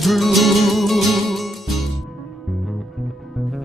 true.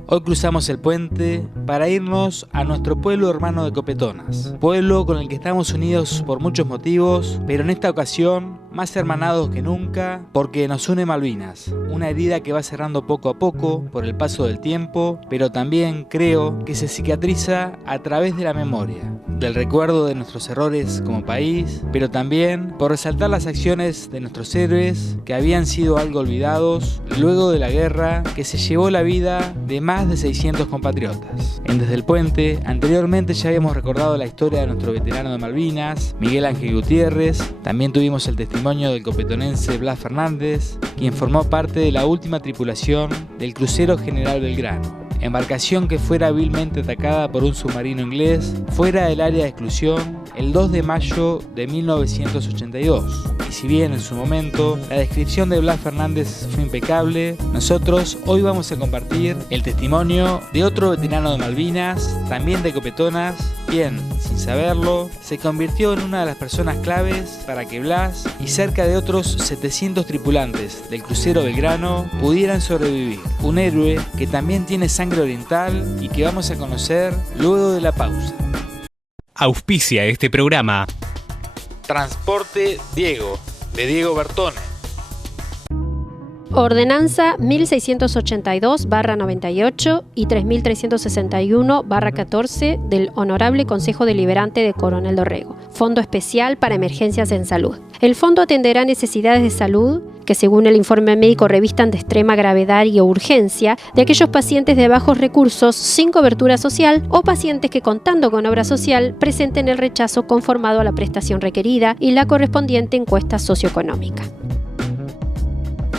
Hoy cruzamos el puente para irnos a nuestro pueblo hermano de Copetonas, pueblo con el que estamos unidos por muchos motivos, pero en esta ocasión más hermanados que nunca porque nos une Malvinas, una herida que va cerrando poco a poco por el paso del tiempo, pero también creo que se cicatriza a través de la memoria, del recuerdo de nuestros errores como país, pero también por resaltar las acciones de nuestros héroes que habían sido algo olvidados luego de la guerra que se llevó la vida de más de 600 compatriotas. En Desde el Puente, anteriormente ya habíamos recordado la historia de nuestro veterano de Malvinas, Miguel Ángel Gutiérrez. También tuvimos el testimonio del copetonense Blas Fernández, quien formó parte de la última tripulación del crucero General Belgrano, embarcación que fuera hábilmente atacada por un submarino inglés fuera del área de exclusión el 2 de mayo de 1982. Y si bien en su momento la descripción de Blas Fernández fue impecable, nosotros hoy vamos a compartir el testimonio de otro veterano de Malvinas, también de Copetonas, quien, sin saberlo, se convirtió en una de las personas claves para que Blas y cerca de otros 700 tripulantes del crucero Belgrano pudieran sobrevivir. Un héroe que también tiene sangre oriental y que vamos a conocer luego de la pausa. Auspicia este programa Transporte Diego, de Diego Bertone. Ordenanza 1682/98 y 3361/14 del Honorable Consejo Deliberante de Coronel Dorrego. Fondo especial para emergencias en salud. El fondo atenderá necesidades de salud que según el informe médico revistan de extrema gravedad y urgencia de aquellos pacientes de bajos recursos sin cobertura social o pacientes que contando con obra social presenten el rechazo conformado a la prestación requerida y la correspondiente encuesta socioeconómica.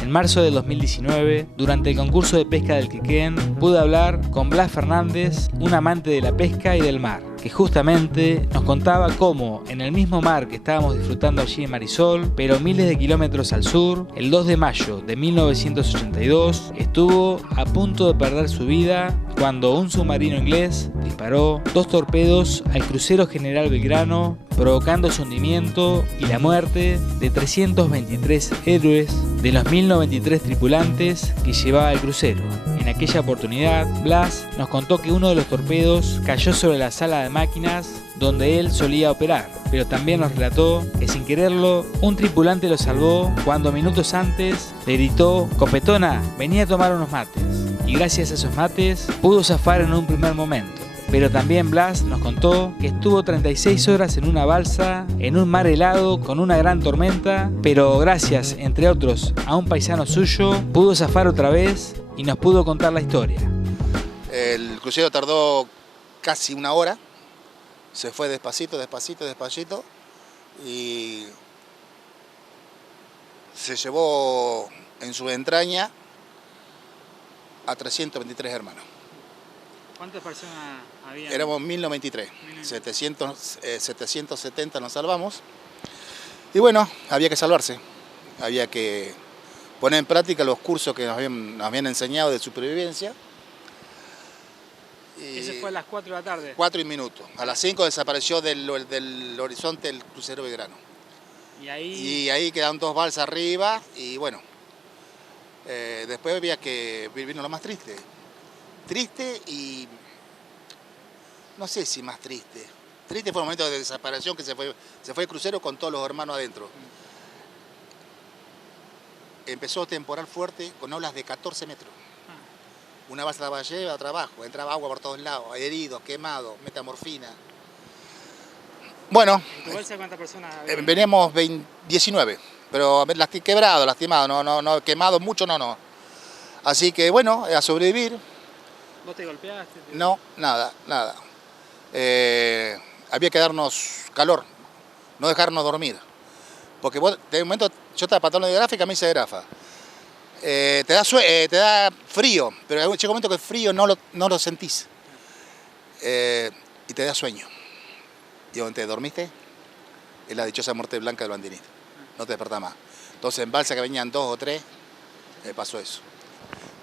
En marzo del 2019, durante el concurso de pesca del Quequén, pude hablar con Blas Fernández, un amante de la pesca y del mar, que justamente nos contaba cómo en el mismo mar que estábamos disfrutando allí en Marisol, pero miles de kilómetros al sur, el 2 de mayo de 1982, estuvo a punto de perder su vida cuando un submarino inglés disparó 2 torpedos al crucero General Belgrano, provocando su hundimiento y la muerte de 323 héroes de los 1093 tripulantes que llevaba el crucero. En aquella oportunidad, Blas nos contó que uno de los torpedos cayó sobre la sala de máquinas donde él solía operar, pero también nos relató que sin quererlo, un tripulante lo salvó cuando minutos antes le gritó: "Copetona, venía a tomar unos mates", y gracias a esos mates pudo zafar en un primer momento. Pero también Blas nos contó que estuvo 36 horas en una balsa, en un mar helado, con una gran tormenta, pero gracias, entre otros, a un paisano suyo, pudo zafar otra vez y nos pudo contar la historia. El crucero tardó casi una hora, se fue despacito y se llevó en su entraña a 323 hermanos. ¿Cuántas personas había? Éramos 1093, 770 nos salvamos. Y bueno, había que salvarse, había que poner en práctica los cursos que nos habían enseñado de supervivencia. Y Eso fue a las 4 de la tarde. 4 minutos. A las 5 desapareció del horizonte el crucero Belgrano. Y ahí... Y ahí quedaron 2 balsas arriba y bueno, después había que vino lo más triste. Triste y no sé si más triste. Triste fue el momento de desaparición que se fue el crucero con todos los hermanos adentro. Empezó temporal fuerte con olas de 14 metros. Una balsa estaba llena de trabajo, entraba agua por todos lados, heridos, quemados, metamorfina. Bueno, ¿En tu balsa cuántas personas había? veníamos 19, pero quebrado, lastimado, no, quemado mucho, no. Así que bueno, a sobrevivir. ¿Vos te golpeaste? No, nada. Había que darnos calor, no dejarnos dormir. Porque vos, de un momento, yo estaba patrón de gráfica, me hice grafa. Te da frío, pero llega un momento que el frío no lo sentís. Y te da sueño. Y donde te dormiste, es la dichosa muerte blanca del bandinista. No te despertás más. Entonces en balsa que venían 2 o 3, pasó eso.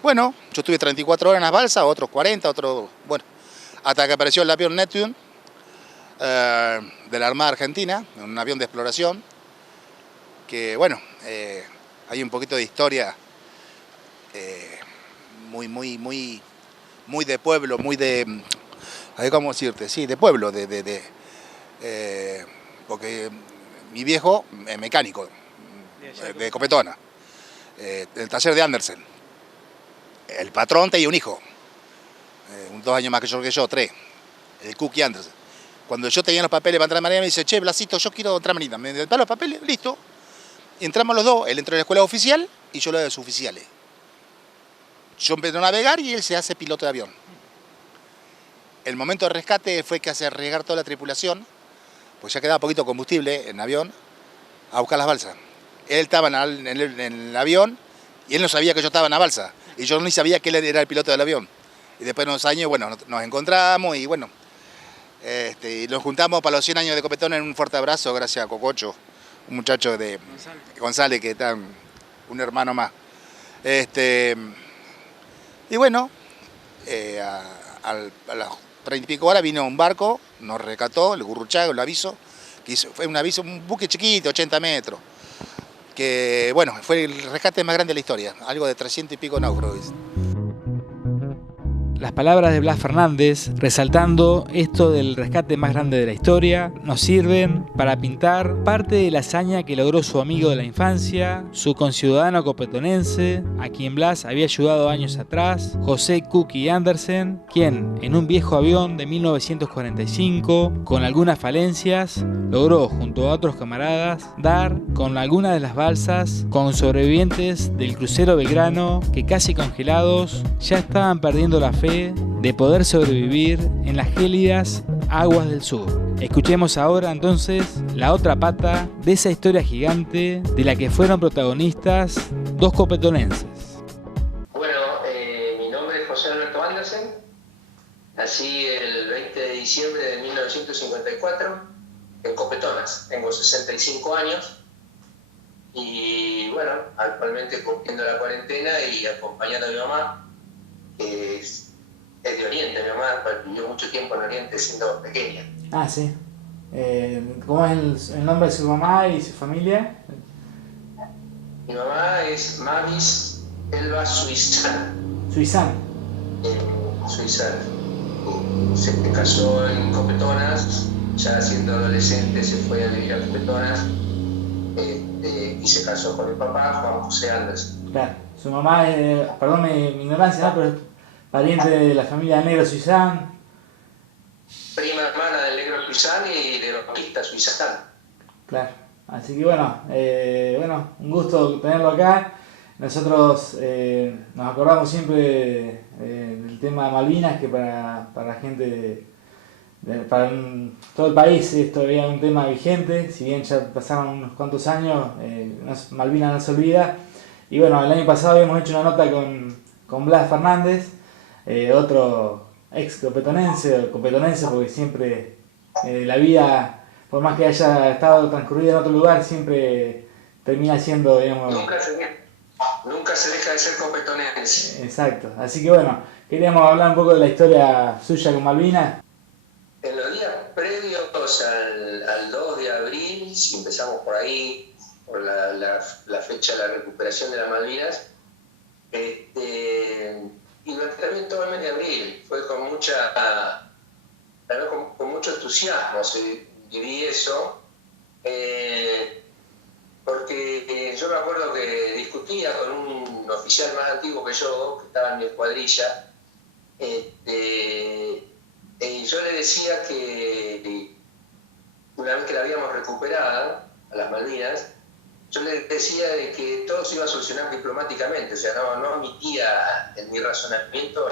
Bueno, yo estuve 34 horas en las balsas, otros 40, bueno, hasta que apareció el avión Neptune de la Armada Argentina, un avión de exploración, que bueno, hay un poquito de historia muy de pueblo, muy de, ¿cómo decirte? Sí, de pueblo, porque mi viejo es mecánico de Copetona, del taller de Andersen. El patrón tenía un hijo, 2 años más que yo, 3, el Cookie Andersen. Cuando yo tenía los papeles para entrar a Marina, me dice, che, Blasito, yo quiero entrar a Marina. Me dan los papeles, listo. Y entramos los dos, él entró a la escuela oficial y yo la de suboficiales. Yo empecé a navegar y él se hace piloto de avión. El momento de rescate fue que hace arriesgar toda la tripulación, pues ya quedaba poquito combustible en avión, a buscar las balsas. Él estaba en el avión y él no sabía que yo estaba en la balsa. Y yo ni sabía que él era el piloto del avión. Y después de unos años, bueno, nos encontramos y bueno, y nos juntamos para los 100 años de Copetón en un fuerte abrazo, gracias a Cococho, un muchacho de González, que está un hermano más. Y bueno, a las 30 y pico horas vino un barco, nos rescató, el Gurruchaga, el aviso, que fue un buque chiquito, 80 metros, que bueno, fue el rescate más grande de la historia, algo de 300 y pico náufragos. Las palabras de Blas Fernández, resaltando esto del rescate más grande de la historia, nos sirven para pintar parte de la hazaña que logró su amigo de la infancia, su conciudadano copetonense, a quien Blas había ayudado años atrás, José Cookie Andersen, quien en un viejo avión de 1945, con algunas falencias, logró junto a otros camaradas dar con algunas de las balsas con sobrevivientes del crucero Belgrano que casi congelados ya estaban perdiendo la fe de poder sobrevivir en las gélidas aguas del sur. Escuchemos ahora entonces la otra pata de esa historia gigante de la que fueron protagonistas 2 copetonenses. Bueno, mi nombre es José Alberto Andersen, nací el 20 de diciembre de 1954 en Copetonas, tengo 65 años y bueno, actualmente cumpliendo la cuarentena y acompañando a mi mamá, que es de Oriente. Mi mamá vivió mucho tiempo en Oriente siendo pequeña. Ah, sí. ¿Cómo es el nombre de su mamá y su familia? Mi mamá es Mavis Elba Suizán. Suizán. Suizán. Se casó en Copetonas, ya siendo adolescente se fue a vivir a Copetonas y se casó con mi papá, Juan José Andersen. Claro. Su mamá, perdón mi ignorancia, ¿no? Pero es pariente de la familia Negro Suizán. Prima hermana del Negro Suizán y de Bautista Suizán. Claro, así que bueno, un gusto tenerlo acá. Nosotros nos acordamos siempre del tema de Malvinas, que para la gente, para todo el país es todavía un tema vigente, si bien ya pasaron unos cuantos años, Malvinas no se olvida. Y bueno, el año pasado habíamos hecho una nota con Blas Fernández, otro ex copetonense, o copetonense, porque siempre la vida, por más que haya estado transcurrida en otro lugar, siempre termina siendo, digamos... Nunca se deja de ser copetonense. Exacto, así que bueno, queríamos hablar un poco de la historia suya con Malvinas. En los días previos al 2 de abril, si empezamos por ahí, por la fecha de la recuperación de las Malvinas, y durante también todo el mes de abril fue con mucho entusiasmo viví eso, porque yo me acuerdo que discutía con un oficial más antiguo que yo, que estaba en mi escuadrilla, y yo le decía que una vez que la habíamos recuperado a las Malvinas, yo le decía de que todo se iba a solucionar diplomáticamente, o sea, no admitía en mi razonamiento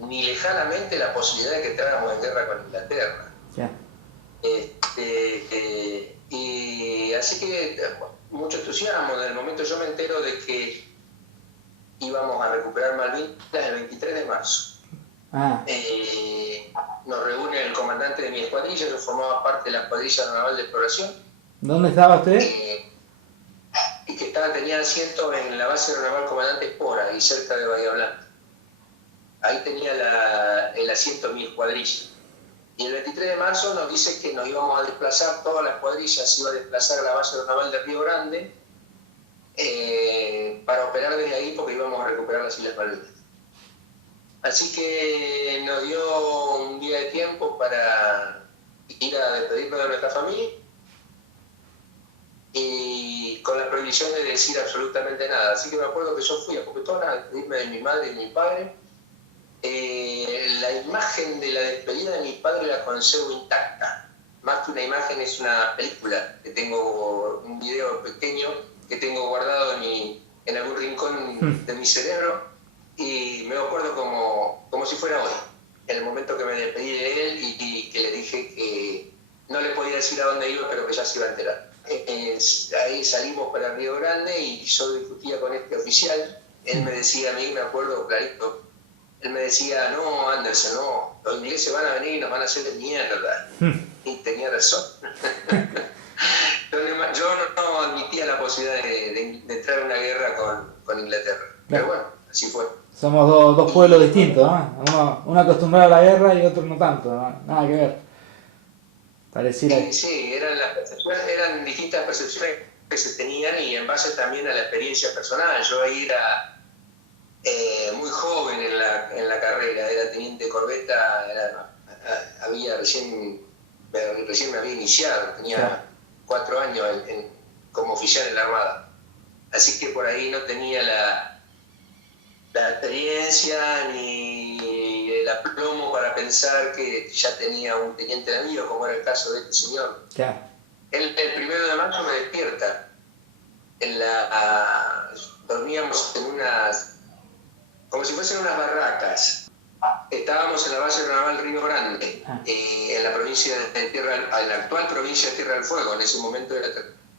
ni lejanamente la posibilidad de que entráramos en guerra con Inglaterra. Yeah. Y así que mucho entusiasmo. En el momento yo me entero de que íbamos a recuperar Malvinas el 23 de marzo. Nos reúne el comandante de mi escuadrilla, yo formaba parte de la escuadrilla naval de exploración. ¿Dónde estaba usted? Y que tenía asiento en la base aeronaval Comandante Espora, ahí cerca de Bahía Blanca. Ahí tenía el asiento de mi escuadrilla. Y el 23 de marzo nos dice que nos íbamos a desplazar, toda la escuadrilla se iba a desplazar a la base aeronaval de Río Grande para operar desde ahí porque íbamos a recuperar las Islas Malvinas. Así que nos dio un día de tiempo para ir a despedirnos de nuestra familia y con la prohibición de decir absolutamente nada. Así que me acuerdo que yo fui a Copetona a despedirme de mi madre y de mi padre. La imagen de la despedida de mi padre la conservo intacta. Más que una imagen, es una película que tengo, un video pequeño que tengo guardado en algún rincón de mi cerebro, y me acuerdo como si fuera hoy, en el momento que me despedí de él y que le dije que no le podía decir a dónde iba, pero que ya se iba a enterar. Ahí salimos para Río Grande y yo discutía con este oficial. Él me decía a mí, me acuerdo clarito, él me decía: no, Anderson, no, los ingleses van a venir y nos van a hacer de mierda. Y tenía razón. Yo no admitía la posibilidad de entrar en una guerra con Inglaterra. Pero bueno, así fue. Somos dos pueblos distintos, ¿no? Uno acostumbrado a la guerra y otro no tanto, ¿no? Nada que ver. Pareciera... Sí, eran distintas percepciones que se tenían, y en base también a la experiencia personal. Yo ahí era muy joven en la carrera, era teniente de corbeta, recién me había iniciado, tenía 4 años como oficial en la Armada. Así que por ahí no tenía la experiencia ni el aplomo para pensar que ya tenía un teniente de amigo, como era el caso de este señor. Claro. El 1 de mayo me despierta. Dormíamos en como si fuesen unas barracas. Estábamos en la base naval Río Grande, en la provincia de en la actual provincia de Tierra del Fuego. En ese momento era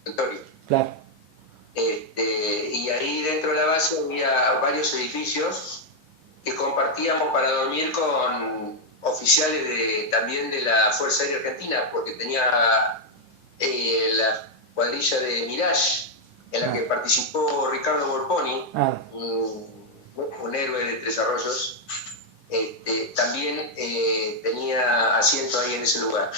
territorio. Claro. Y ahí dentro de la base había varios edificios que compartíamos para dormir con oficiales también de la Fuerza Aérea Argentina, porque tenía la cuadrilla de Mirage, en la que participó Ricardo Volponi, un héroe de Tres Arroyos. También tenía asiento ahí en ese lugar.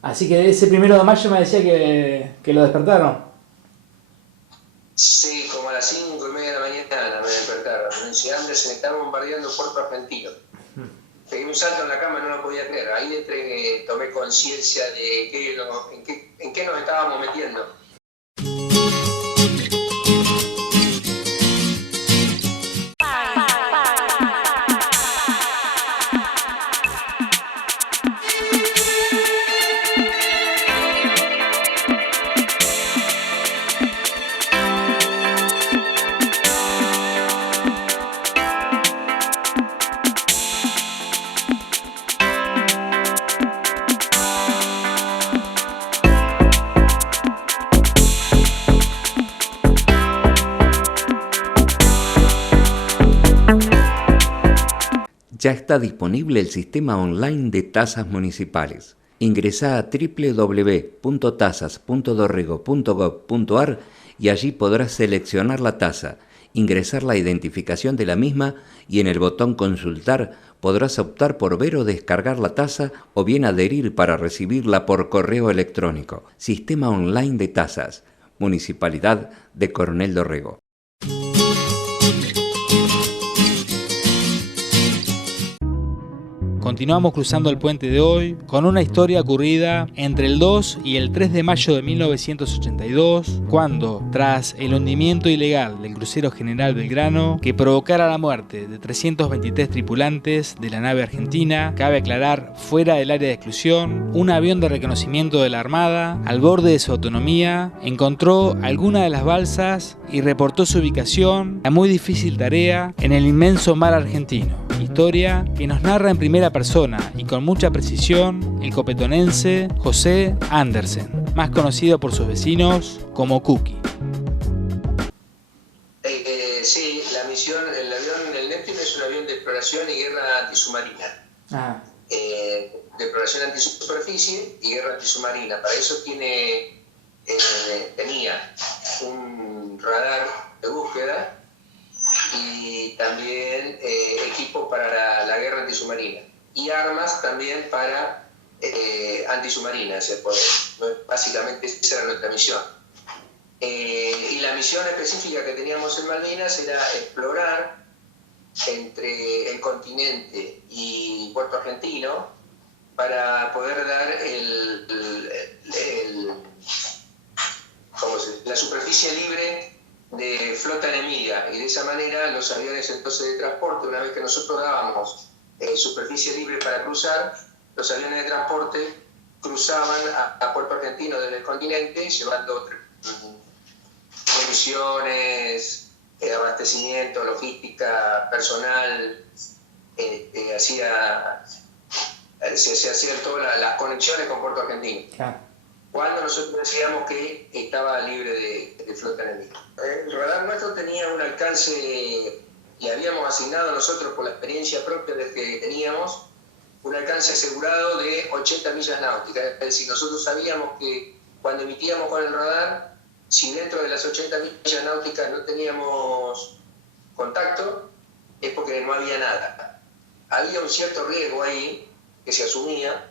Así que ese 1 de mayo me decía que lo despertaron. Sí, como a las 5:30 de la mañana me despertaron. Me decía: Anderson, están bombardeando Puerto Argentino. Pegué un salto en la cama y no lo podía creer. Ahí tomé conciencia de en qué nos estábamos metiendo. Ya está disponible el sistema online de tasas municipales. Ingresá a www.tasas.dorrego.gov.ar y allí podrás seleccionar la tasa, ingresar la identificación de la misma y en el botón Consultar podrás optar por ver o descargar la tasa o bien adherir para recibirla por correo electrónico. Sistema online de tasas. Municipalidad de Coronel Dorrego. Continuamos cruzando el puente de hoy con una historia ocurrida entre el 2 y el 3 de mayo de 1982, cuando, tras el hundimiento ilegal del crucero General Belgrano, que provocara la muerte de 323 tripulantes de la nave argentina, cabe aclarar, fuera del área de exclusión, un avión de reconocimiento de la Armada, al borde de su autonomía, encontró alguna de las balsas y reportó su ubicación, la muy difícil tarea, en el inmenso mar argentino. Historia que nos narra en primera persona y con mucha precisión el copetonense José Anderson, más conocido por sus vecinos como Cookie. Sí, la misión, el avión del Neptune es un avión de exploración y guerra antisubmarina. De exploración antisuperficie y guerra antisubmarina. Para eso tenía un radar de búsqueda y también equipo para la guerra antisubmarina y armas también para antisubmarina. Básicamente esa era nuestra misión. Y la misión específica que teníamos en Malvinas era explorar entre el continente y Puerto Argentino para poder dar la superficie libre de flota enemiga, y de esa manera los aviones entonces de transporte, una vez que nosotros dábamos superficie libre para cruzar, los aviones de transporte cruzaban a Puerto Argentino desde el continente llevando municiones, abastecimiento, logística, personal, se hacían todas las conexiones con Puerto Argentino. Cuando nosotros decíamos que estaba libre de flota enemiga. El radar nuestro tenía un alcance, le habíamos asignado nosotros por la experiencia propia del que teníamos, un alcance asegurado de 80 millas náuticas. Es decir, nosotros sabíamos que cuando emitíamos con el radar, si dentro de las 80 millas náuticas no teníamos contacto, es porque no había nada. Había un cierto riesgo ahí que se asumía,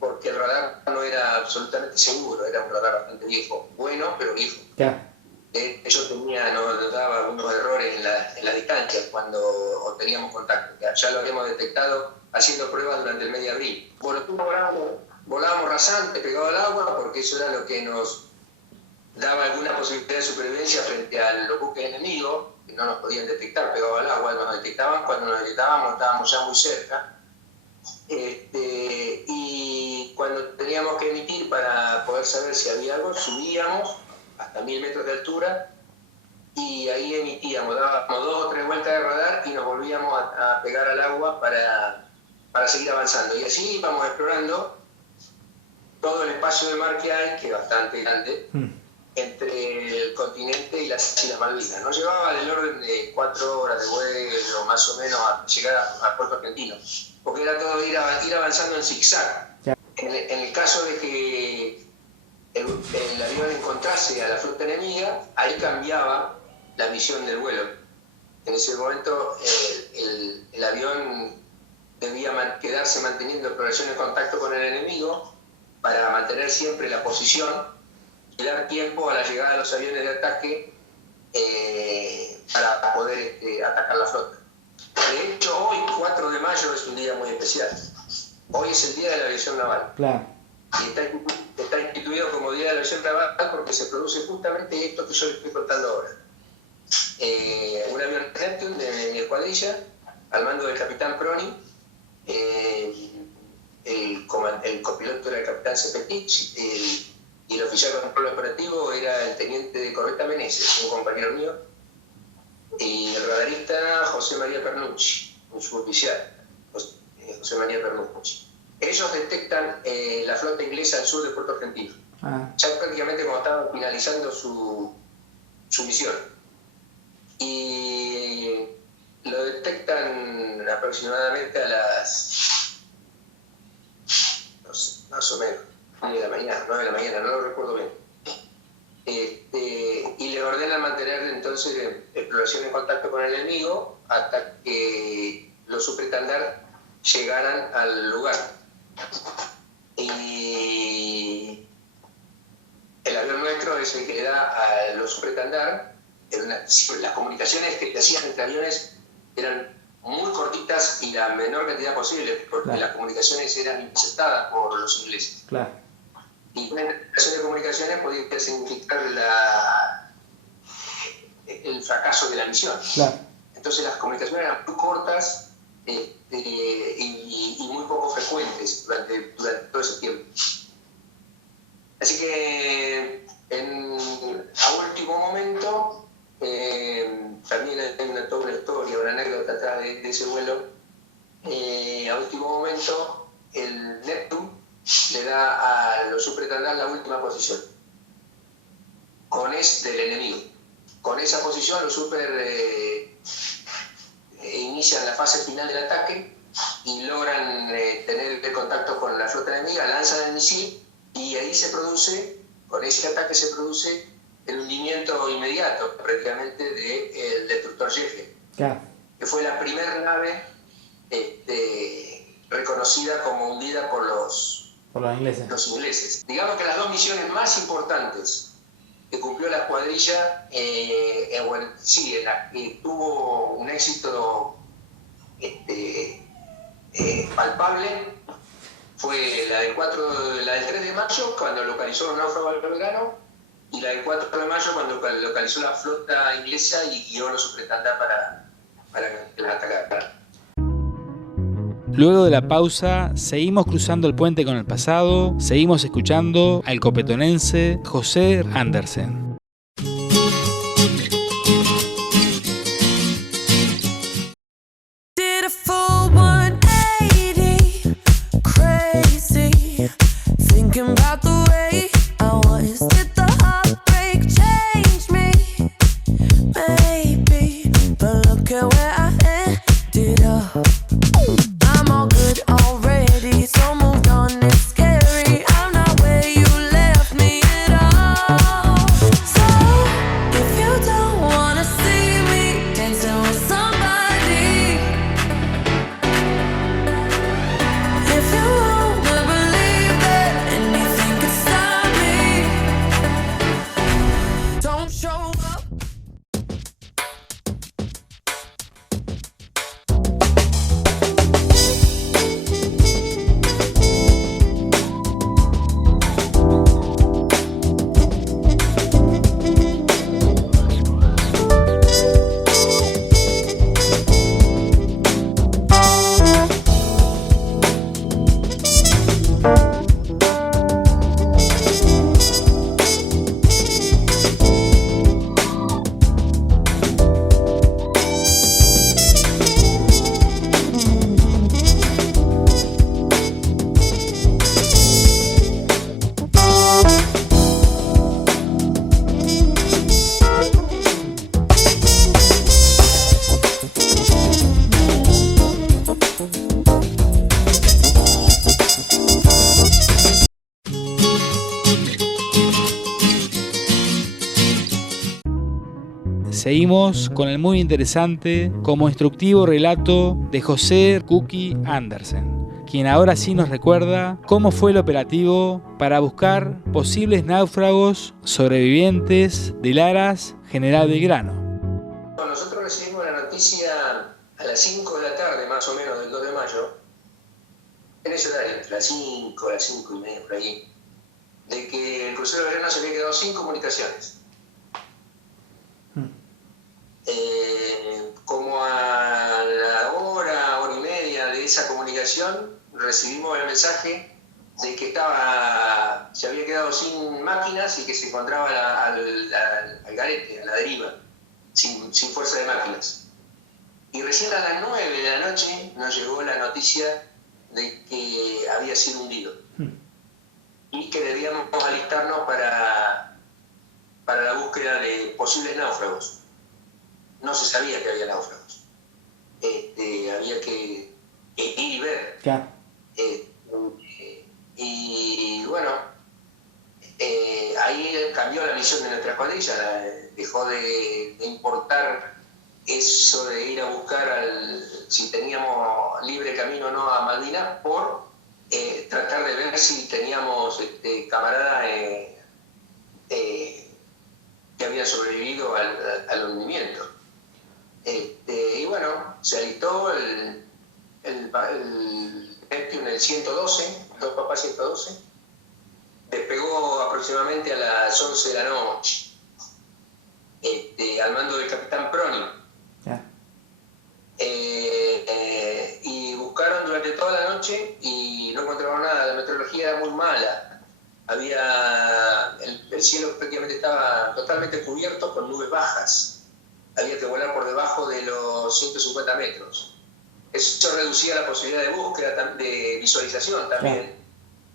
porque el radar no era absolutamente seguro, era un radar bastante viejo, bueno, pero viejo. Ellos nos daba unos errores en las distancias cuando obteníamos contacto. Ya lo habíamos detectado haciendo pruebas durante el mes de abril. Bueno, volábamos rasante, pegado al agua, porque eso era lo que nos daba alguna posibilidad de supervivencia frente a los buques enemigos, que no nos podían detectar pegado al agua. Nos detectaban, cuando nos detectábamos estábamos ya muy cerca. Y cuando teníamos que emitir para poder saber si había algo, subíamos hasta 1000 metros de altura y ahí emitíamos, dábamos 2 o 3 vueltas de radar y nos volvíamos a pegar al agua para seguir avanzando. Y así íbamos explorando todo el espacio de mar que hay, que es bastante grande, entre el continente y las Islas Malvinas. Nos llevaba del orden de 4 horas de vuelo, más o menos, a llegar a Puerto Argentino, porque era todo ir avanzando en zigzag. En el caso de que el avión encontrase a la flota enemiga, ahí cambiaba la misión del vuelo. En ese momento el avión debía quedarse manteniendo exploración en contacto con el enemigo para mantener siempre la posición y dar tiempo a la llegada de los aviones de ataque para poder atacar la flota. De hecho, hoy, 4 de mayo, es un día muy especial. Hoy es el Día de la Aviación Naval. Claro. Y está instituido como Día de la Aviación Naval porque se produce justamente esto que yo les estoy contando ahora. Un avión Neptune de mi escuadrilla, al mando del capitán Proni, el copiloto era el capitán Cepetich, y el oficial de control operativo era el teniente de corveta Meneses, un compañero mío, y el radarista José María Pernucci, un suboficial, José María Pernucci. Ellos detectan la flota inglesa al sur de Puerto Argentino, ya prácticamente cuando estaban finalizando su misión. Y lo detectan aproximadamente a las, no sé, más o menos, 9 de la mañana, no lo recuerdo bien. Y le ordenan mantener entonces exploración en contacto con el enemigo hasta que los supretandar llegaran al lugar. Y el avión nuestro es el que le da a los supretandar. Las comunicaciones que se hacían entre aviones eran muy cortitas y la menor cantidad posible, porque las comunicaciones eran interceptadas por los ingleses. Y una interceptación de comunicaciones podía significar el fracaso de la misión. Entonces las comunicaciones eran muy cortas y muy poco frecuentes durante todo ese tiempo. Así que a último momento, también hay toda una historia, una anécdota atrás de ese vuelo. A último momento, el Neptune le da a los supretandar la última posición del enemigo. Con esa posición los inician la fase final del ataque y logran tener el contacto con la flota enemiga, lanzan el misil y ahí con ese ataque se produce el hundimiento inmediato prácticamente del destructor Jefe, que fue la primera nave reconocida como hundida por los ingleses. Digamos que las 2 misiones más importantes que cumplió la escuadrilla, tuvo un éxito palpable, fue la del 3 de mayo, cuando localizó los náufragos al Belgrano, y la del 4 de mayo, cuando localizó la flota inglesa y guió a los superestandar para que las atacaran. Luego de la pausa, seguimos cruzando el puente con el pasado, seguimos escuchando al copetonense José Andersen. Seguimos con el muy interesante como instructivo relato de José Cookie Andersen, quien ahora sí nos recuerda cómo fue el operativo para buscar posibles náufragos sobrevivientes del Aras General Belgrano. Nosotros recibimos la noticia a las 5 de la tarde, más o menos, del 2 de mayo, en ese horario, entre las 5 y media, por ahí, de que el crucero Belgrano se había quedado sin comunicaciones. Como a la hora y media de esa comunicación, recibimos el mensaje de que se había quedado sin máquinas y que se encontraba al garete, a la deriva, sin fuerza de máquinas. Y recién a las 9 de la noche nos llegó la noticia de que había sido hundido y que debíamos alistarnos para la búsqueda de posibles náufragos. No se sabía que había náufragos. Había que ir y ver. Claro. Y bueno, ahí cambió la misión de nuestra escuadrilla. Dejó de importar eso de ir a buscar si teníamos libre camino o no a Malvinas, por tratar de ver si teníamos camaradas que habían sobrevivido al hundimiento. Y bueno, se alistó el Neptune, el 112, dos papas 112, despegó aproximadamente a las 11 de la noche, al mando del capitán Proni. Yeah. Y buscaron durante toda la noche y no encontraron nada. La meteorología era muy mala. El cielo prácticamente estaba totalmente cubierto con nubes bajas. Había que volar por debajo de los 150 metros. Eso reducía la posibilidad de búsqueda, de visualización también,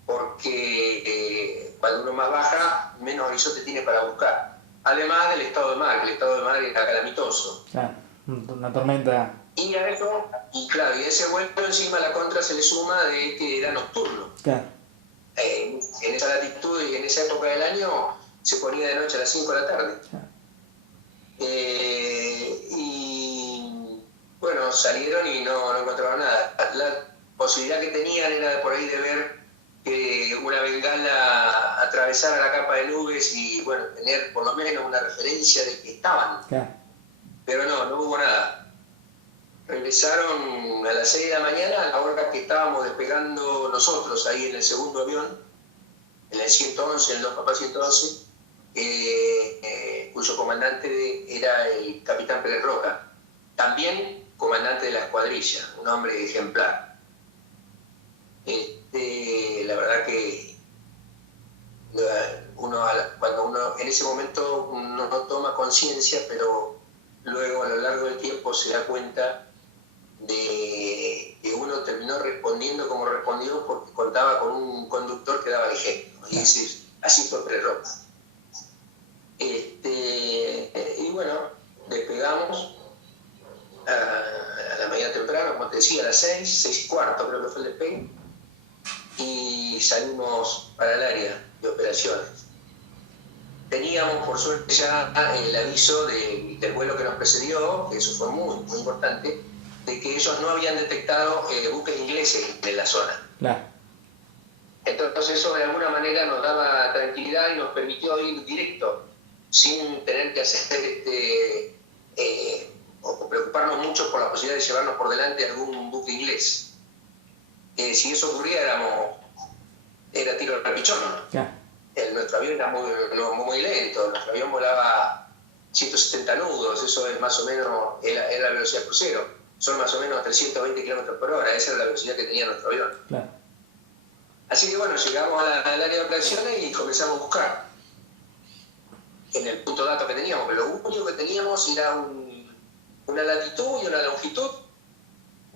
porque cuando uno más baja, menos horizonte tiene para buscar. Además del estado de mar, que el estado de mar era calamitoso. Claro, una tormenta. Y a eso, y ese vuelo encima a la contra se le suma de que era nocturno. Claro. En esa latitud y en esa época del año se ponía de noche a las 5 de la tarde. Claro. Y bueno, salieron y no encontraron nada. La posibilidad que tenían era por ahí de ver que una bengala atravesaba atravesar la capa de nubes y, bueno, tener por lo menos una referencia de que estaban. Claro. Pero no hubo nada. Regresaron a las 6 de la mañana, a la hora que estábamos despegando nosotros ahí en el segundo avión, en el 111, en el 2 Papá 111, cuyo comandante era el capitán Pérez Roca, también comandante de la escuadrilla, un hombre ejemplar. La verdad que cuando uno en ese momento uno no toma conciencia, pero luego a lo largo del tiempo se da cuenta de que uno terminó respondiendo como respondió porque contaba con un conductor que daba el ejemplo. Y así fue Pérez Roca. Y bueno, despegamos a la mañana temprano, como te decía, a las 6:15 creo que fue el despegue, y salimos para el área de operaciones. Teníamos, por suerte, ya el aviso del vuelo que nos precedió, que eso fue muy, muy importante, de que ellos no habían detectado buques ingleses en la zona. Claro. Entonces eso de alguna manera nos daba tranquilidad y nos permitió ir directo, sin tener que hacer o preocuparnos mucho por la posibilidad de llevarnos por delante algún buque inglés. Si eso ocurría era tiro al pichón. Yeah. Nuestro avión era muy lento, nuestro avión volaba 170 nudos, eso es más o menos, era la velocidad crucero, son más o menos 320 km por hora, esa era la velocidad que tenía nuestro avión. Claro. Así que bueno, llegamos al área de operaciones y comenzamos a buscar en el punto dato que teníamos, pero lo único que teníamos era una latitud y una longitud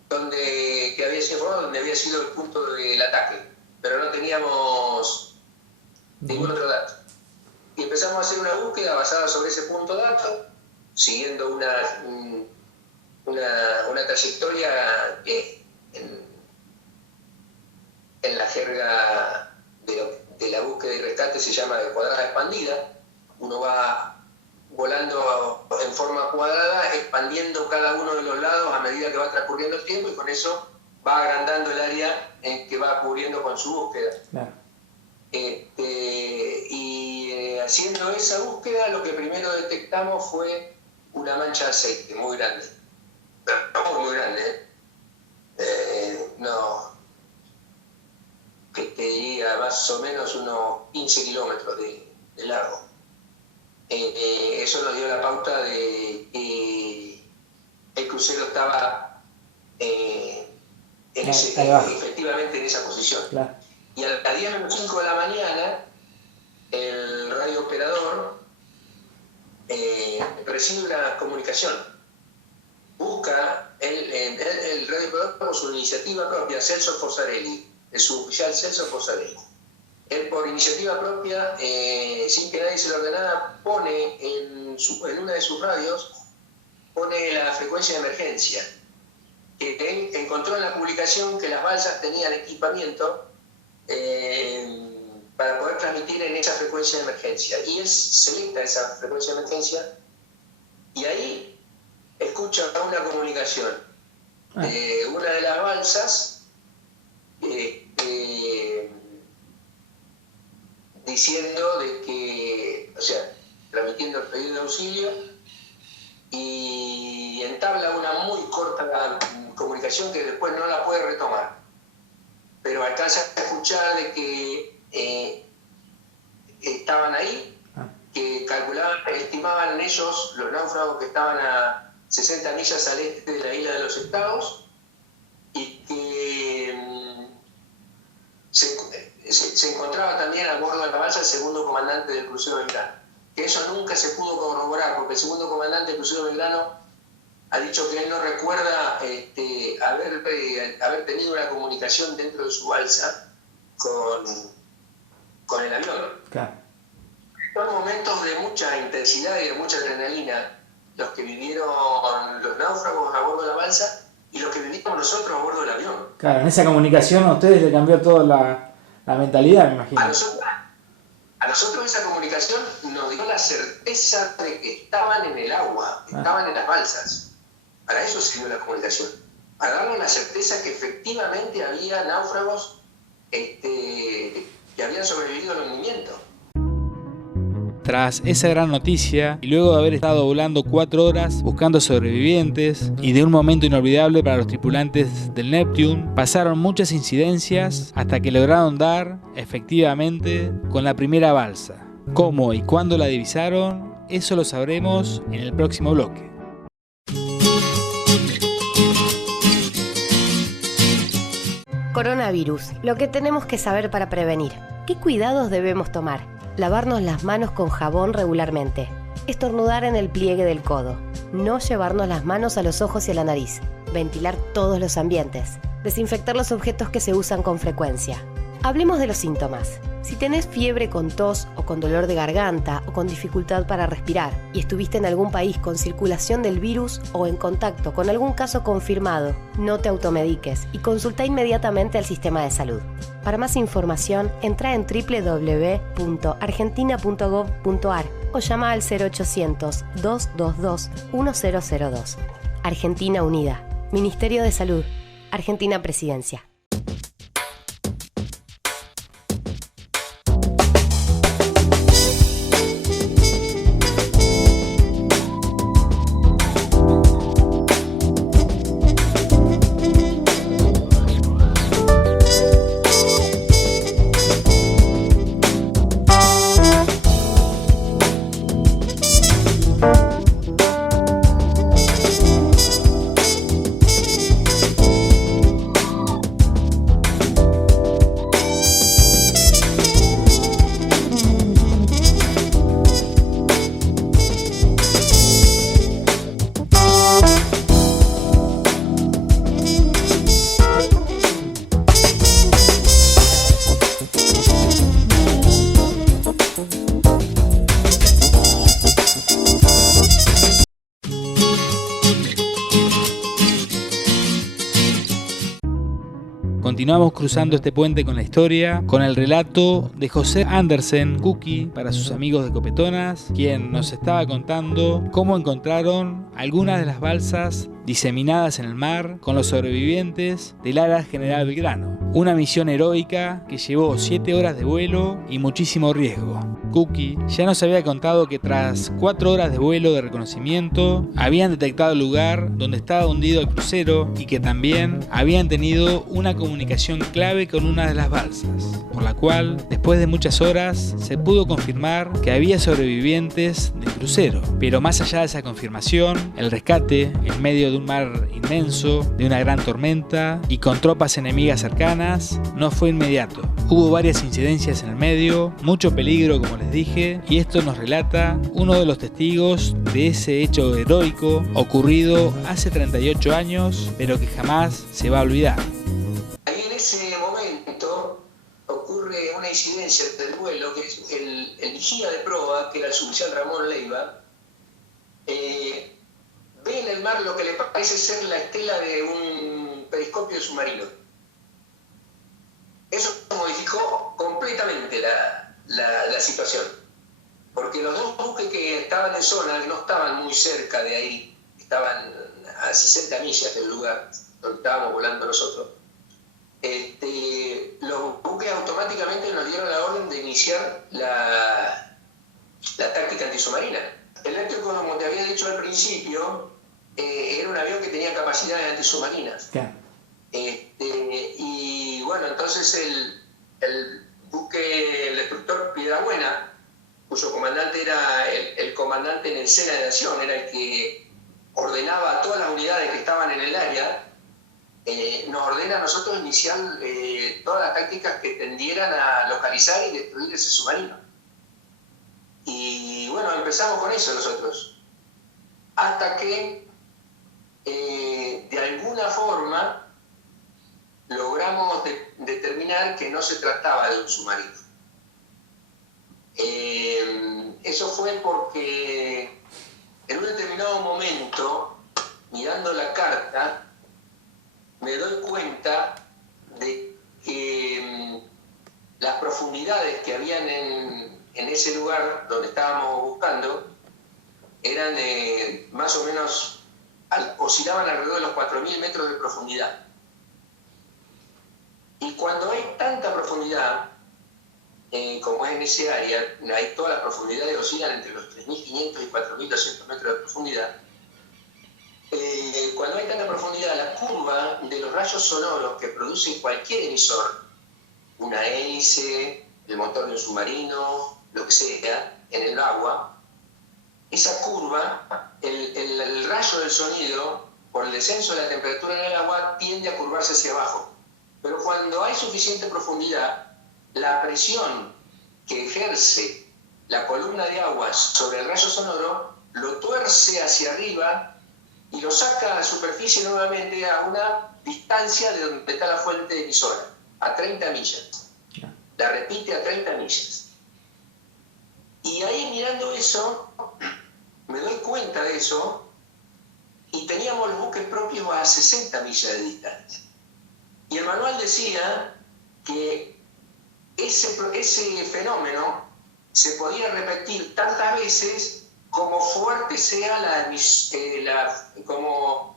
que había sido informado donde había sido el punto del ataque, pero no teníamos ningún otro dato. Y empezamos a hacer una búsqueda basada sobre ese punto dato, siguiendo una trayectoria que en la jerga de la búsqueda y rescate se llama de cuadrada expandida. Uno va volando en forma cuadrada, expandiendo cada uno de los lados a medida que va transcurriendo el tiempo, y con eso va agrandando el área en que va cubriendo con su búsqueda. Claro. Haciendo esa búsqueda, lo que primero detectamos fue una mancha de aceite muy grande. Muy grande. Que te diría más o menos unos 15 kilómetros de largo. Eso nos dio la pauta de que el crucero estaba efectivamente en esa posición. Claro. Y a las 10:05 de la mañana, el radiooperador recibe una comunicación. Busca el radiooperador por su iniciativa propia, Celso Fossarelli, el suboficial Celso Fossarelli. Él, por iniciativa propia, sin que nadie se lo ordenara, pone en una de sus radios pone la frecuencia de emergencia. Él encontró en la publicación que las balsas tenían equipamiento para poder transmitir en esa frecuencia de emergencia. Y él selecta esa frecuencia de emergencia y ahí escucha una comunicación de una de las balsas diciendo de que, o sea, transmitiendo el pedido de auxilio, y entabla una muy corta comunicación que después no la puede retomar, pero alcanza a escuchar de que estaban ahí, que estimaban ellos, los náufragos, que estaban a 60 millas al este de la isla de los Estados, y que se encontraba también a bordo de la balsa el segundo comandante del crucero Belgrano, que eso nunca se pudo corroborar, porque el segundo comandante del crucero Belgrano ha dicho que él no recuerda haber tenido una comunicación dentro de su balsa con el avión. Claro. Son momentos de mucha intensidad y de mucha adrenalina los que vivieron los náufragos a bordo de la balsa y los que vivimos nosotros a bordo del avión. Claro, en esa comunicación a ustedes le cambió toda la mentalidad, me imagino. A nosotros esa comunicación nos dio la certeza de que estaban en el agua, estaban en las balsas. Para eso sirvió la comunicación, para darnos la certeza que efectivamente había náufragos que habían sobrevivido al hundimiento. Tras esa gran noticia, y luego de haber estado volando 4 horas buscando sobrevivientes, y de un momento inolvidable para los tripulantes del Neptune, pasaron muchas incidencias hasta que lograron dar, efectivamente, con la primera balsa. ¿Cómo y cuándo la divisaron? Eso lo sabremos en el próximo bloque. Coronavirus, lo que tenemos que saber para prevenir. ¿Qué cuidados debemos tomar? Lavarnos las manos con jabón regularmente. Estornudar en el pliegue del codo. No llevarnos las manos a los ojos y a la nariz. Ventilar todos los ambientes. Desinfectar los objetos que se usan con frecuencia. Hablemos de los síntomas. Si tenés fiebre con tos o con dolor de garganta o con dificultad para respirar y estuviste en algún país con circulación del virus o en contacto con algún caso confirmado, no te automediques y consulta inmediatamente al sistema de salud. Para más información, entra en www.argentina.gov.ar o llama al 0800-222-1002. Argentina Unida. Ministerio de Salud. Argentina Presidencia. Continuamos cruzando este puente con la historia, con el relato de José Andersen Cookie para sus amigos de Copetonas, quien nos estaba contando cómo encontraron algunas de las balsas diseminadas en el mar con los sobrevivientes del Ala General Belgrano. Una misión heroica que llevó 7 horas de vuelo y muchísimo riesgo. Cookie ya nos había contado que tras 4 horas de vuelo de reconocimiento habían detectado el lugar donde estaba hundido el crucero y que también habían tenido una comunicación clave con una de las balsas, por la cual después de muchas horas se pudo confirmar que había sobrevivientes del crucero. Pero más allá de esa confirmación, el rescate en medio de un mar inmenso, de una gran tormenta y con tropas enemigas cercanas, no fue inmediato. Hubo varias incidencias en el medio, mucho peligro como les dije, y esto nos relata uno de los testigos de ese hecho heroico ocurrido hace 38 años, pero que jamás se va a olvidar. Ahí en ese momento ocurre una incidencia del vuelo, que es el vigía de proa, que era el suboficial Ramón Leiva, ve en el mar lo que le parece ser la estela de un periscopio submarino. Eso modificó completamente la situación, porque los dos buques que estaban en zona, que no estaban muy cerca de ahí, estaban a 60 millas del lugar donde estábamos volando nosotros, los buques automáticamente nos dieron la orden de iniciar la táctica antisubmarina. El Neptune, como te había dicho al principio, era un avión que tenía capacidades antisubmarinas. Y bueno, entonces el buque, el destructor Piedrabuena, cuyo comandante era el comandante en escena de acción, era el que ordenaba a todas las unidades que estaban en el área, nos ordena a nosotros iniciar todas las tácticas que tendieran a localizar y destruir ese submarino. Y bueno, empezamos con eso nosotros, hasta que de alguna forma logramos determinar que no se trataba de un submarino. Eso fue porque en un determinado momento, mirando la carta, me doy cuenta de que las profundidades que habían en ese lugar donde estábamos buscando eran más o menos, oscilaban alrededor de los 4.000 metros de profundidad. Y cuando hay tanta profundidad, como es en ese área, hay todas las profundidades oscilan entre los 3.500 y 4.200 metros de profundidad. Cuando hay tanta profundidad, la curva de los rayos sonoros que produce cualquier emisor, una hélice, el motor de un submarino, lo que sea, en el agua, esa curva, el rayo del sonido, por el descenso de la temperatura en el agua, tiende a curvarse hacia abajo. Pero cuando hay suficiente profundidad, la presión que ejerce la columna de agua sobre el rayo sonoro lo tuerce hacia arriba y lo saca a la superficie nuevamente a una distancia de donde está la fuente emisora, a 30 millas. La repite a 30 millas. Y ahí mirando eso, me doy cuenta de eso, y teníamos los buques propios a 60 millas de distancia. Y el manual decía que ese fenómeno se podía repetir tantas veces como fuerte sea como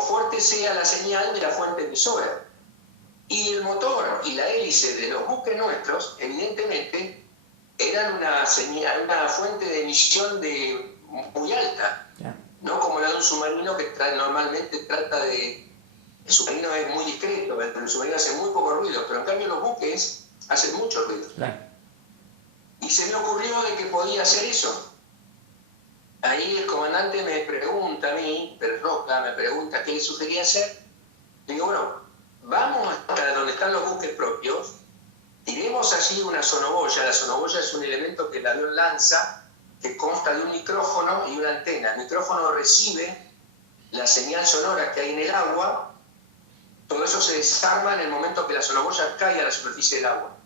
fuerte sea la señal de la fuente emisora. Y el motor y la hélice de los buques nuestros, evidentemente, eran una fuente de emisión muy alta, no como la de un submarino que normalmente trata de... El submarino es muy discreto, el submarino hace muy poco ruido, pero en cambio los buques hacen mucho ruido. Y se me ocurrió de que podía hacer eso. Ahí el comandante me pregunta a mí, Pérez Roca, me pregunta qué le sugería hacer. Le digo, bueno, vamos hasta donde están los buques propios, tiremos allí una sonoboya. La sonoboya es un elemento que el avión lanza, que consta de un micrófono y una antena. El micrófono recibe la señal sonora que hay en el agua. Todo eso se desarma en el momento que la sonoboya cae a la superficie del agua.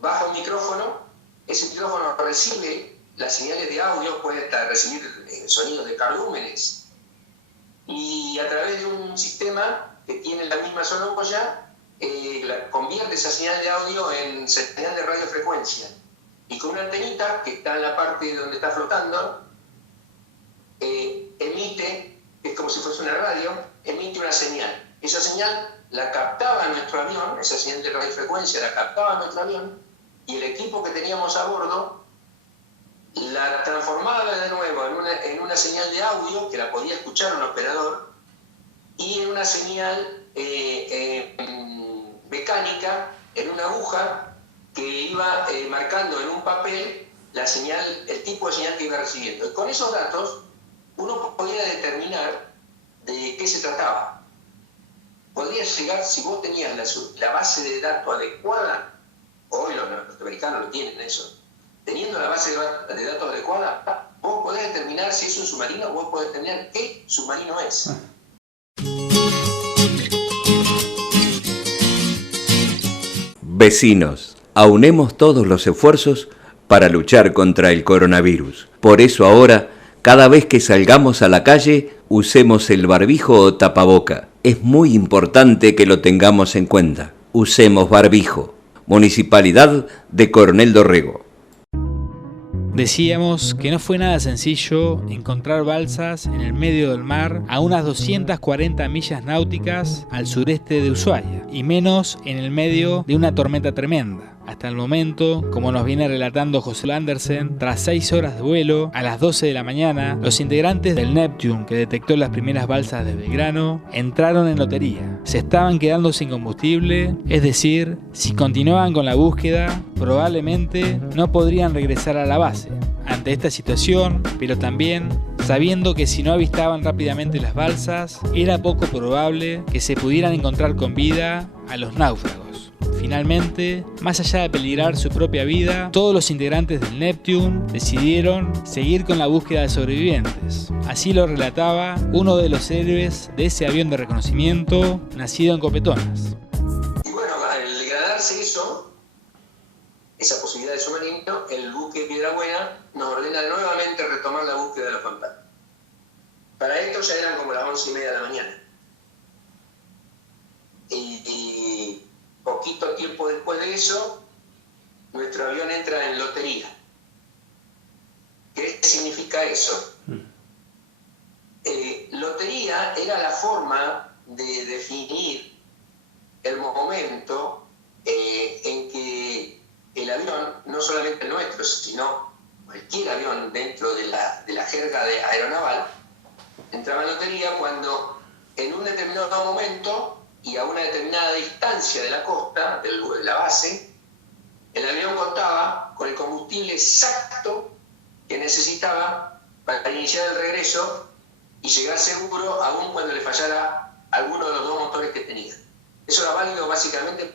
Baja un micrófono, ese micrófono recibe las señales de audio, puede recibir sonidos de cardúmenes, y a través de un sistema que tiene la misma sonoboya, convierte esa señal de audio en señal de radiofrecuencia. Y con una antenita que está en la parte donde está flotando, emite, es como si fuese una radio, emite una señal. Esa señal la captaba nuestro avión, esa señal de radiofrecuencia la captaba nuestro avión, y el equipo que teníamos a bordo la transformaba de nuevo en una señal de audio que la podía escuchar un operador, y en una señal mecánica, en una aguja que iba marcando en un papel la señal, el tipo de señal que iba recibiendo. Y con esos datos uno podía determinar de qué se trataba. Podría llegar, si vos tenías la base de datos adecuada, hoy los norteamericanos lo tienen eso, teniendo la base de datos adecuada, vos podés determinar si es un submarino, vos podés determinar qué submarino es. Vecinos, aunemos todos los esfuerzos para luchar contra el coronavirus. Por eso ahora, cada vez que salgamos a la calle, usemos el barbijo o tapaboca. Es muy importante que lo tengamos en cuenta. Usemos barbijo. Municipalidad de Coronel Dorrego. Decíamos que no fue nada sencillo encontrar balsas en el medio del mar a unas 240 millas náuticas al sureste de Ushuaia, y menos en el medio de una tormenta tremenda. Hasta el momento, como nos viene relatando José Andersen, tras 6 horas de vuelo, a las 12 de la mañana, los integrantes del Neptune, que detectó las primeras balsas de Belgrano, entraron en lotería. Se estaban quedando sin combustible, es decir, si continuaban con la búsqueda, probablemente no podrían regresar a la base. Ante esta situación, pero también sabiendo que si no avistaban rápidamente las balsas, era poco probable que se pudieran encontrar con vida a los náufragos. Finalmente, más allá de peligrar su propia vida, todos los integrantes del Neptune decidieron seguir con la búsqueda de sobrevivientes. Así lo relataba uno de los héroes de ese avión de reconocimiento, nacido en Copetonas. Y bueno, al degradarse eso, esa posibilidad de submarino, el buque Piedrabuena nos ordena nuevamente retomar la búsqueda de los fantasmas. Para esto ya eran como las 11:30 de la mañana. Y poquito tiempo después de eso, nuestro avión entra en lotería. ¿Qué significa eso? Lotería era la forma de definir el momento en que avión, no solamente el nuestro, sino cualquier avión dentro de la jerga aeronaval, entraba en lotería cuando en un determinado momento y a una determinada distancia de la costa, de la base, el avión contaba con el combustible exacto que necesitaba para iniciar el regreso y llegar seguro aún cuando le fallara alguno de los dos motores que tenía. Eso era válido básicamente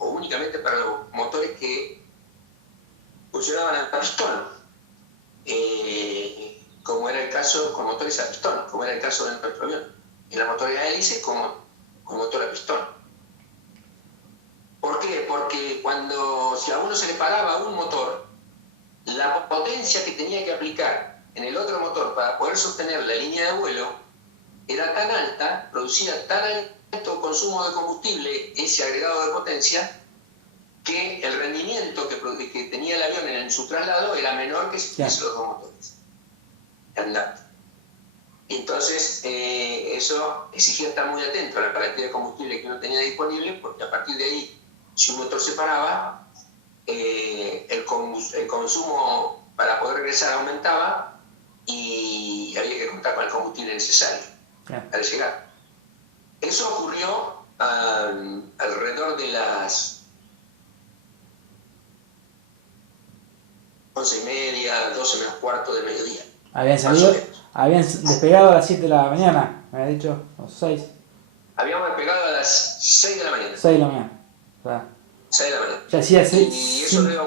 o únicamente para los motores que funcionaban a pistón, como era el caso con motores a pistón, como era el caso de nuestro avión. En las motores a hélice con motor a pistón. ¿Por qué? Porque si a uno se le paraba un motor, la potencia que tenía que aplicar en el otro motor para poder sostener la línea de vuelo era tan alta, producía tan alto consumo de combustible, ese agregado de potencia, que el rendimiento que tenía el avión en su traslado era menor que si tuviese los dos motores andando. Entonces, eso exigía estar muy atento a la cantidad de combustible que uno tenía disponible, porque a partir de ahí, si un motor se paraba, el consumo para poder regresar aumentaba y había que contar con el combustible necesario al llegar. Eso ocurrió alrededor de las 11:30, 12 menos cuarto del mediodía. Habían salido, habían despegado a las 7 de la mañana, me había dicho, o 6. Habíamos despegado a las 6 de la mañana. 6 de la mañana. O sea, 6 de la mañana. ya hacía Y eso debe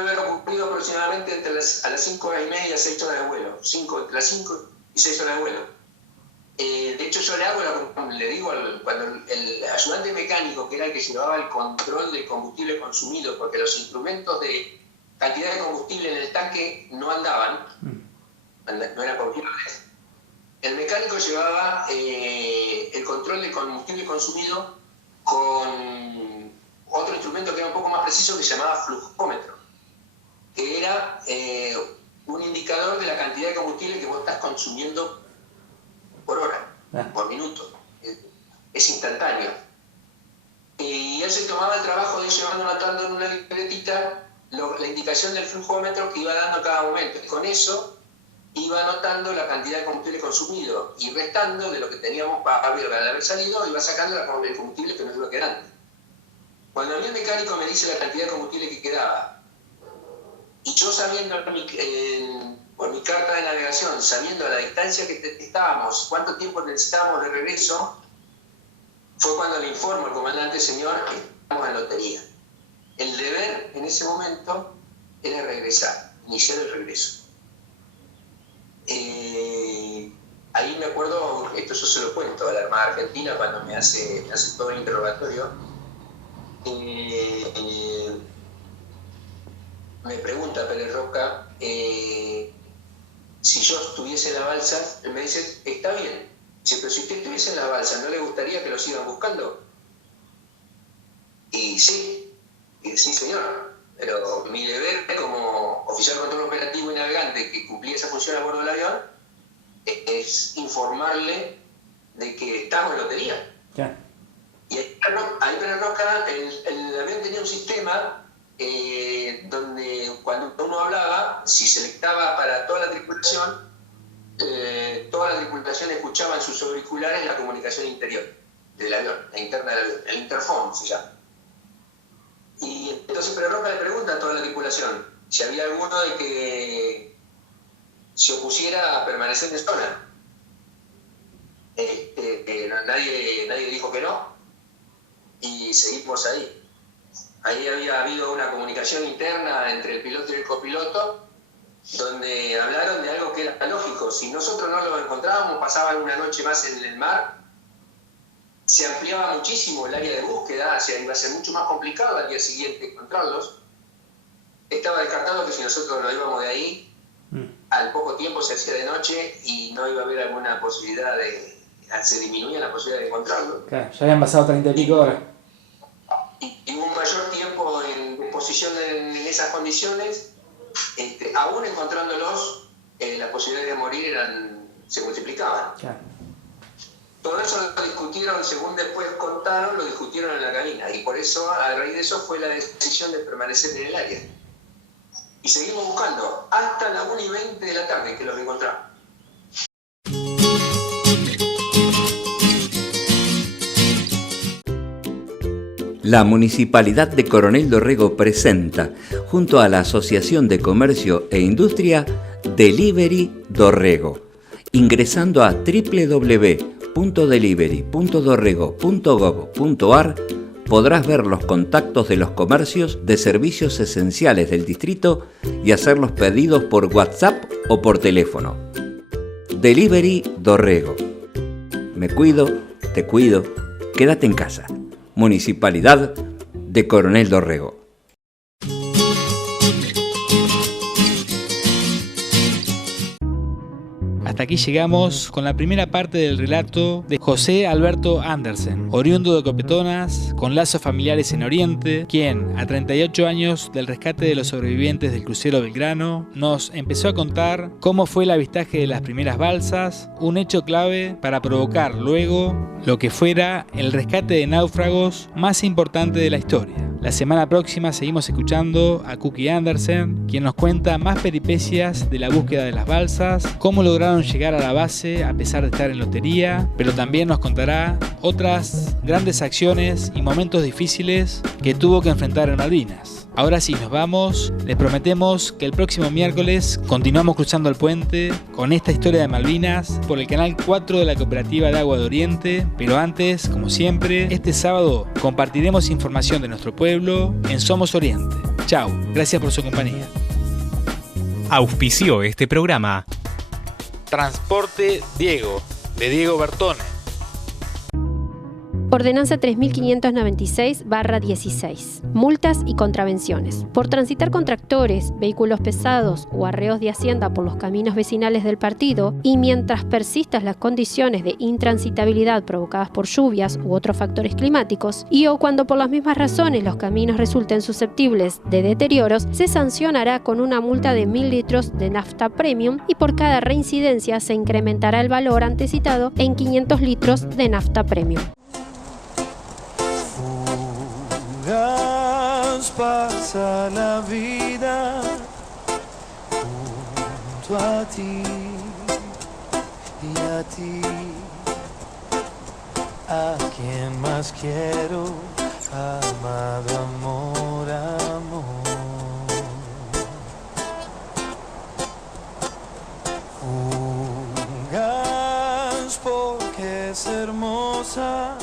haber ocurrido aproximadamente a las 5 horas y media, 6 horas de vuelo. Entre las 5 y 6 horas de vuelo. De hecho, yo le digo cuando el ayudante mecánico, que era el que llevaba el control del combustible consumido, porque los instrumentos de cantidad de combustible en el tanque no andaban, no eran confiables. El mecánico llevaba el control del combustible consumido con otro instrumento que era un poco más preciso, que se llamaba flujómetro, que era un indicador de la cantidad de combustible que vos estás consumiendo por hora, por minuto. Es instantáneo. Y él se tomaba el trabajo de ir anotando en una libretita la indicación del flujómetro que iba dando cada momento. Y con eso iba anotando la cantidad de combustible consumido y restando de lo que teníamos para haber salido, iba sacando el combustible que nos iba quedando. Cuando a mí el mecánico me dice la cantidad de combustible que quedaba, y yo sabiendo por mi carta de navegación, sabiendo a la distancia que estábamos, cuánto tiempo necesitábamos de regreso, fue cuando le informo al comandante: señor, estamos en lotería. El deber en ese momento era regresar, iniciar el regreso. Ahí me acuerdo, esto yo se lo cuento a la Armada Argentina cuando me hace todo el interrogatorio. Me pregunta Pérez Roca si yo estuviese en la balsa. Él me dice: está bien. Dice: pero si usted estuviese en la balsa, ¿no le gustaría que lo sigan buscando? Y sí, señor, pero mi deber como oficial de control operativo y navegante que cumplía esa función a bordo del avión es informarle de que estamos en lotería. Y ahí Pérez Roca, el avión tenía un sistema donde cuando uno hablaba, si selectaba para toda la tripulación escuchaba en sus auriculares la comunicación interior del avión, la interna del avión, el interphone se llama. Y entonces Pérez Roca le pregunta a toda la tripulación si había alguno de que se opusiera a permanecer en zona. Nadie dijo que no, y seguimos ahí. Ahí había habido una comunicación interna entre el piloto y el copiloto, donde hablaron de algo que era lógico. Si nosotros no lo encontrábamos, pasaban una noche más en el mar, se ampliaba muchísimo el área de búsqueda, o sea, iba a ser mucho más complicado al día siguiente encontrarlos. Estaba descartado que si nosotros nos íbamos de ahí, al poco tiempo se hacía de noche y no iba a haber alguna posibilidad se disminuía la posibilidad de encontrarlos. Claro, ya habían pasado 30 y pico horas. Y un mayor tiempo en posición en esas condiciones, aún encontrándolos, las posibilidades de morir se multiplicaban. Claro. Todo eso lo discutieron, según después contaron, lo discutieron en la cabina. Y por eso, a raíz de eso, fue la decisión de permanecer en el área. Y seguimos buscando hasta la 1:20 de la tarde que los encontramos. La Municipalidad de Coronel Dorrego presenta, junto a la Asociación de Comercio e Industria, Delivery Dorrego. Ingresando a www.delivery.dorrego.gov.ar podrás ver los contactos de los comercios de servicios esenciales del distrito y hacer los pedidos por WhatsApp o por teléfono. Delivery Dorrego. Me cuido, te cuido, quédate en casa. Municipalidad de Coronel Dorrego. Hasta aquí llegamos con la primera parte del relato de José Alberto Andersen, oriundo de Copetonas, con lazos familiares en Oriente, quien, a 38 años del rescate de los sobrevivientes del crucero Belgrano, nos empezó a contar cómo fue el avistaje de las primeras balsas, un hecho clave para provocar luego lo que fuera el rescate de náufragos más importante de la historia. La semana próxima seguimos escuchando a Cookie Andersen, quien nos cuenta más peripecias de la búsqueda de las balsas, cómo lograron llegar a la base a pesar de estar en lotería, pero también nos contará otras grandes acciones y momentos difíciles que tuvo que enfrentar en Malvinas. Ahora sí, nos vamos. Les prometemos que el próximo miércoles continuamos cruzando el puente con esta historia de Malvinas por el canal 4 de la Cooperativa de Agua de Oriente. Pero antes, como siempre, este sábado compartiremos información de nuestro pueblo en Somos Oriente. Chao, gracias por su compañía. Auspició este programa Transporte Diego, de Diego Bertone. Ordenanza 3596/16. Multas y contravenciones. Por transitar con tractores, vehículos pesados o arreos de hacienda por los caminos vecinales del partido y mientras persistan las condiciones de intransitabilidad provocadas por lluvias u otros factores climáticos y o cuando por las mismas razones los caminos resulten susceptibles de deterioros, se sancionará con una multa de 1.000 litros de nafta premium y por cada reincidencia se incrementará el valor antecitado en 500 litros de nafta premium. Pasa la vida junto a ti y a ti, a quien más quiero, amado amor, amor. Jugas porque es hermosa